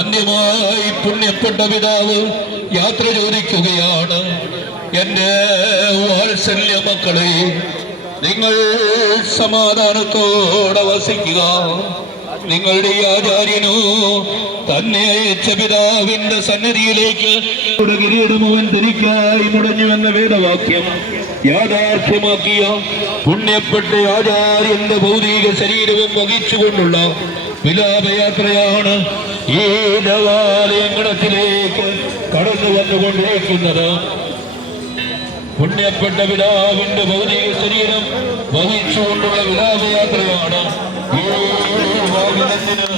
അന്യമായി പുണ്യപ്പെട്ട പിതാവ് യാത്ര ചോദിക്കുകയാണ്. എന്റെ വാത്സല്യ മക്കളെ, നിങ്ങൾ സമാധാനത്തോടെ വസിക്കുക. നിങ്ങളുടെ ആചാര്യനോ തന്നെ അയച്ച പിതാവിന്റെ സന്നിധിയിലേക്ക് കിരീടം അവൻ തനിക്കായി മുടഞ്ഞുവെന്ന വേദവാക്യം യാഥാർത്ഥ്യമാക്കിയ പുണ്യപ്പെട്ട ആചാര്യന്റെ ഭൗതിക ശരീരവും വഹിച്ചുകൊണ്ടുള്ള വിലാപയാത്രയാണ് ഈ ദേവാലയങ്ങളത്തിലേക്ക് കടന്നു വന്നുകൊണ്ടിരിക്കുന്നത്. പുണ്യപ്പെട്ട പിതാവിന്റെ ഭൗതിക ശരീരം വഹിച്ചുകൊണ്ടുള്ള വിലാപയാത്രയാണ് ഈ വാഹനത്തിന്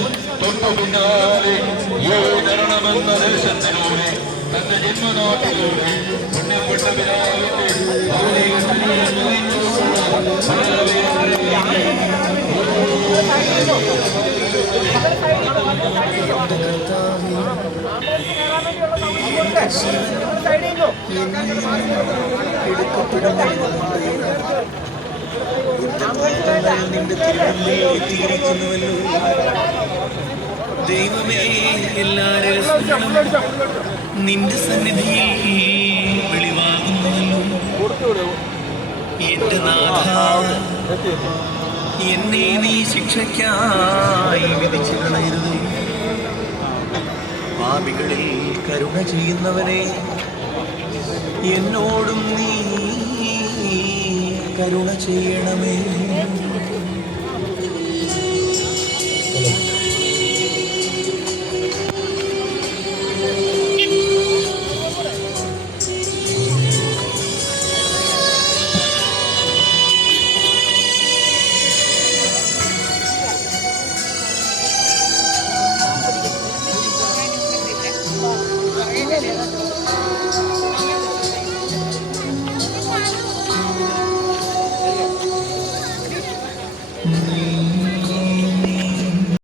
തൊട്ടു പിന്നാലെ ഈ നരണമെന്ന ദേശത്തിലൂടെ തന്റെ ജന്മനാട്ടിലൂടെ പുണ്യപ്പെട്ട പിതാവിന്റെ ഭൗതിക ശരീരം വഹിച്ചുകൊണ്ടുള്ള ദൈവമേ, എല്ലാവരും നിന്റെ സന്നിധിയിൽ വെളിവാകുന്നല്ലോ. എന്റെ നാഥ, എന്നെ നീ ശിക്ഷയ്ക്കായി വിധിച്ചു കളയരുത്. പാപികളിൽ കരുണ ചെയ്യുന്നവനെ, എന്നോടും നീ കരുണ ചെയ്യണമേ.